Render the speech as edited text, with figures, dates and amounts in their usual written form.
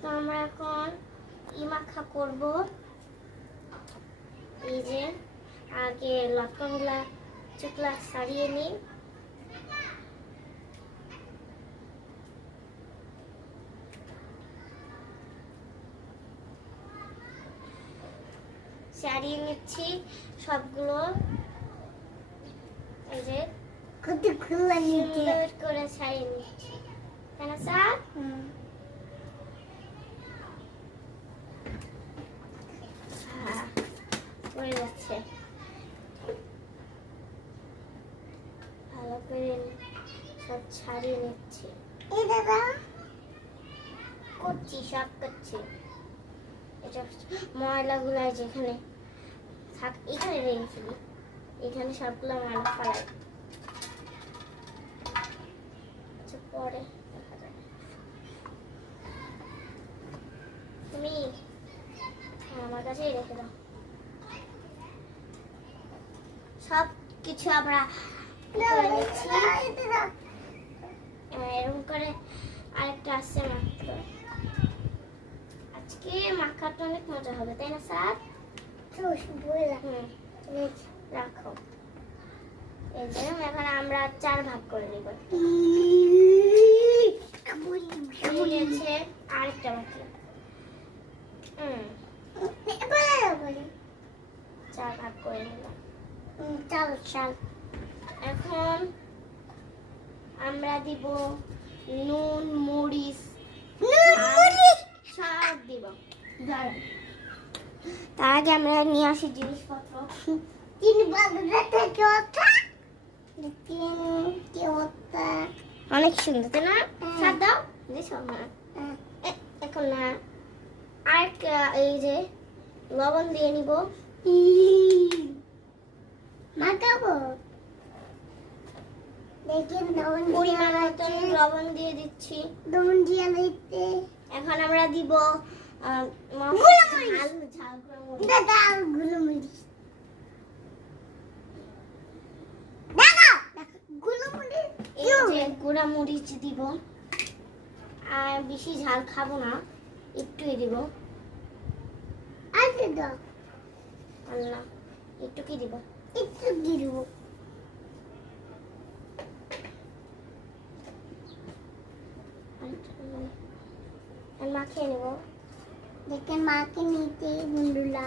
তো আমরা এখন মাখা করব। এই যে আগে লটকনগুলা চুকলা ছাড়িয়ে নিই। ছাড়িয়ে নিচ্ছি সবগুলো। এই যে কত খুলা নিতে সুন্দর করে ছাড়িয়ে নিচ্ছি, কেন স্যার? পড়ে যাচ্ছে। ভালো করে সব ছাড়িয়ে নিচ্ছি। এই দাদা করছি, সব করছি। এটা ময়লাগুলো যেখানে থাক এখানে রেখেছিলি, এখানে সবগুলো ময়লা ফালাই। আচ্ছা, পরে দেখা যাবে। তুমি আমার কাছেই রেখে দাও। সব কিছু আমরা করে নিচ্ছি। এরকম করে আরেকটা আসছে মাত্র। আজকে মাখাটা অনেক মজা হবে, তাই না স্যার? রাখো। এই যে এখন আমরা 4 ভাগ করে নিব। আরেকটা বাকি। 4 ভাগ করে নিলাম। চাল এখন আমরা দিব নুন, মরিচ, সব দিব। তার আগে আমরা নিয়ে আসি জিনিসপত্র। 3 বাজে থেকে ওঠা 3 ওঠা অনেক সুন্দর, তাই না? স্যার দাও এখন না। আর এই যে লবণ দিয়ে নিব। মাখাবো দেখেন পরিমাণ মতো লবণ দিয়ে দিচ্ছি। লবণ দিয়ে দিতে। এখন আমরা দিব দাদা গুলমরিচ দাদা গুলমরিচ এই যে গুঁড়া মরিচ দিব। আর বেশি ঝাল খাবো না, একটুই দিব। আছে দাও আল্লাহ, একটু কি দিব? একটু দিব। মাখিয়ে নেব। দেখেন মাকে নিতে বন্ধুরা।